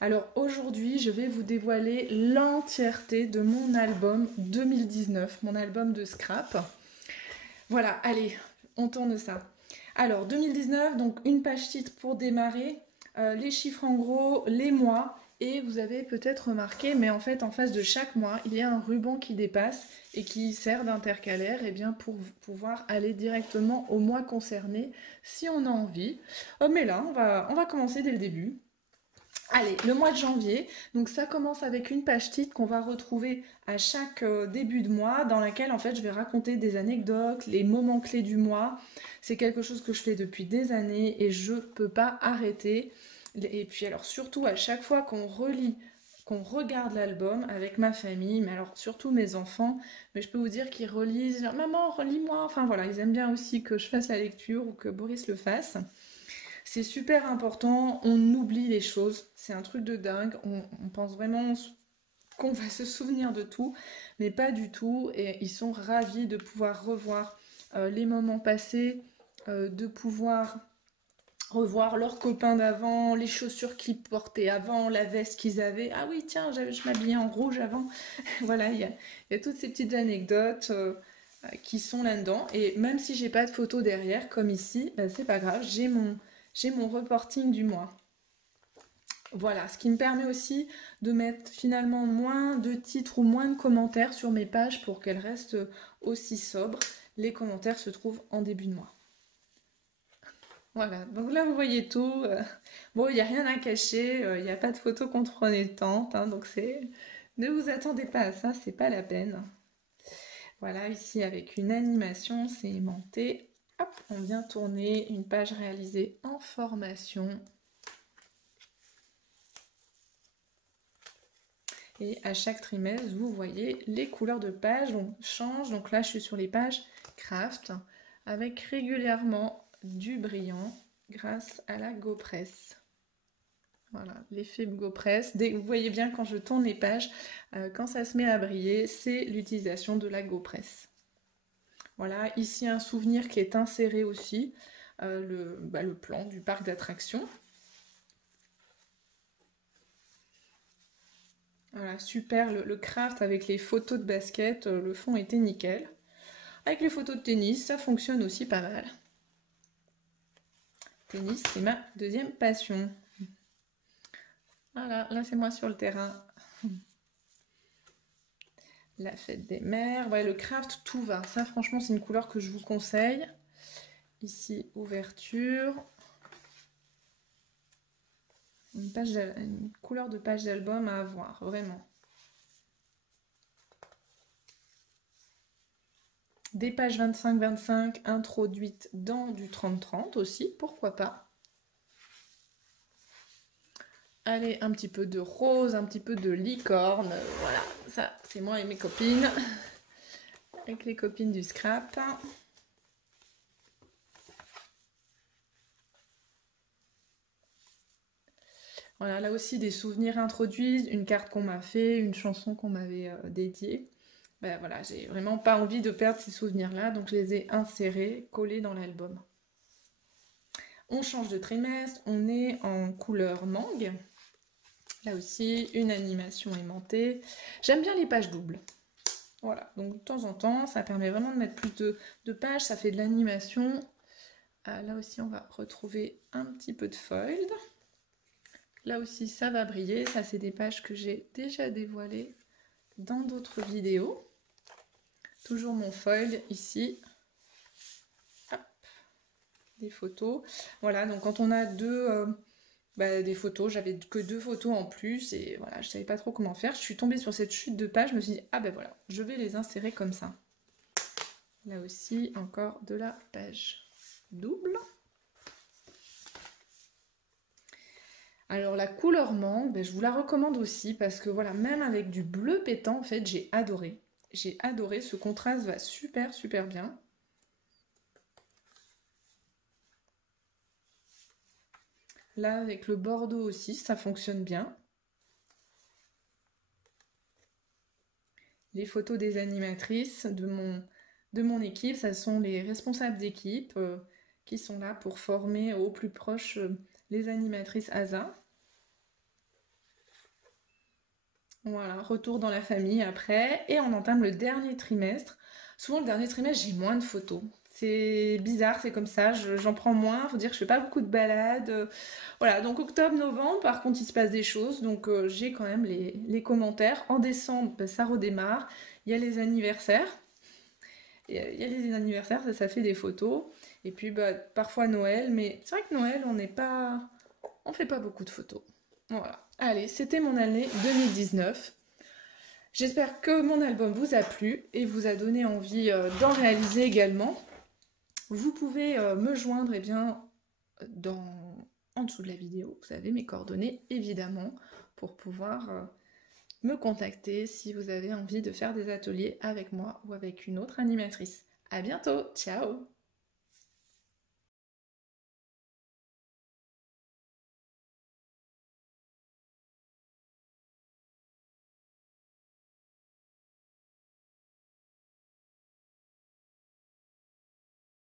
Alors aujourd'hui, je vais vous dévoiler l'entièreté de mon album 2019, mon album de scrap. Voilà, allez, on tourne ça. Alors 2019, donc une page titre pour démarrer, les chiffres en gros, les mois, et vous avez peut-être remarqué, mais en fait en face de chaque mois, il y a un ruban qui dépasse et qui sert d'intercalaire et bien pour pouvoir aller directement au mois concerné si on a envie. Mais là, on va commencer dès le début. Allez, le mois de janvier, donc ça commence avec une page titre qu'on va retrouver à chaque début de mois, dans laquelle en fait je vais raconter des anecdotes, les moments clés du mois. C'est quelque chose que je fais depuis des années et je peux pas arrêter. Et puis alors surtout à chaque fois qu'on relit, qu'on regarde l'album avec ma famille, mais alors surtout mes enfants, mais je peux vous dire qu'ils relisent, genre, maman relis-moi, enfin voilà, ils aiment bien aussi que je fasse la lecture ou que Boris le fasse. C'est super important, on oublie les choses, c'est un truc de dingue, on pense vraiment qu'on va se souvenir de tout, mais pas du tout, et ils sont ravis de pouvoir revoir les moments passés, de pouvoir revoir leurs copains d'avant, les chaussures qu'ils portaient avant, la veste qu'ils avaient. Ah oui, tiens, je m'habillais en rouge avant. Voilà, il y a toutes ces petites anecdotes qui sont là-dedans. Et même si j'ai pas de photos derrière, comme ici, bah, c'est pas grave, j'ai mon reporting du mois. Voilà, ce qui me permet aussi de mettre finalement moins de titres ou moins de commentaires sur mes pages pour qu'elles restent aussi sobres. Les commentaires se trouvent en début de mois. Voilà, donc là vous voyez tout. Bon, il n'y a rien à cacher, il n'y a pas de photo compromettante, hein, donc c'est. Ne vous attendez pas à ça, c'est pas la peine. Voilà, ici avec une animation, c'est aimanté. Hop, on vient tourner une page réalisée en formation. Et à chaque trimestre, vous voyez les couleurs de page changent. Donc là, je suis sur les pages craft avec régulièrement du brillant grâce à la GoPress. Voilà, l'effet GoPress. Vous voyez bien quand je tourne les pages, quand ça se met à briller, c'est l'utilisation de la GoPress. Voilà, ici un souvenir qui est inséré aussi, le plan du parc d'attractions. Voilà, super, le craft avec les photos de basket, le fond était nickel. Avec les photos de tennis, ça fonctionne aussi pas mal. Tennis, c'est ma deuxième passion. Voilà, là c'est moi sur le terrain. La fête des mères. Ouais, le craft, tout va. Ça, franchement, c'est une couleur que je vous conseille. Ici, ouverture. Une couleur de page d'album à avoir, vraiment. Des pages 25-25 introduites dans du 30-30 aussi, pourquoi pas. Allez, un petit peu de rose, un petit peu de licorne. Voilà, ça, c'est moi et mes copines. Avec les copines du scrap. Voilà, là aussi des souvenirs introduits, une carte qu'on m'a fait, une chanson qu'on m'avait dédiée. Ben voilà, j'ai vraiment pas envie de perdre ces souvenirs-là, donc je les ai insérés, collés dans l'album. On change de trimestre, on est en couleur mangue. Là aussi, une animation aimantée. J'aime bien les pages doubles. Voilà, donc de temps en temps, ça permet vraiment de mettre plus de pages, ça fait de l'animation. Là aussi, on va retrouver un petit peu de foil. Là aussi, ça va briller. Ça, c'est des pages que j'ai déjà dévoilées dans d'autres vidéos. Toujours mon foil ici. Hop, des photos. Voilà, donc quand on a des photos, j'avais que 2 photos en plus et voilà, je savais pas trop comment faire. Je suis tombée sur cette chute de pages, je me suis dit, ah ben voilà, je vais les insérer comme ça. Là aussi, encore de la page double. Alors la couleur mangue, ben, je vous la recommande aussi parce que voilà, même avec du bleu pétant, en fait, j'ai adoré. J'ai adoré, ce contraste va super super bien. Là, avec le bordeaux aussi, ça fonctionne bien. Les photos des animatrices de mon équipe, ça sont les responsables d'équipe qui sont là pour former au plus proche les animatrices ASA. Voilà, retour dans la famille après, et on entame le dernier trimestre. Souvent, le dernier trimestre, j'ai moins de photos. C'est bizarre, c'est comme ça, j'en prends moins. Faut dire que je fais pas beaucoup de balades. Voilà, donc octobre, novembre, par contre, il se passe des choses. Donc, j'ai quand même les commentaires. En décembre, ben, ça redémarre. Il y a les anniversaires. Il y a les anniversaires, ça fait des photos. Et puis, bah, parfois Noël. Mais c'est vrai que Noël, on fait pas beaucoup de photos. Voilà. Allez, c'était mon année 2019. J'espère que mon album vous a plu et vous a donné envie d'en réaliser également. Vous pouvez me joindre en dessous de la vidéo. Vous avez mes coordonnées évidemment pour pouvoir me contacter si vous avez envie de faire des ateliers avec moi ou avec une autre animatrice. À bientôt, ciao!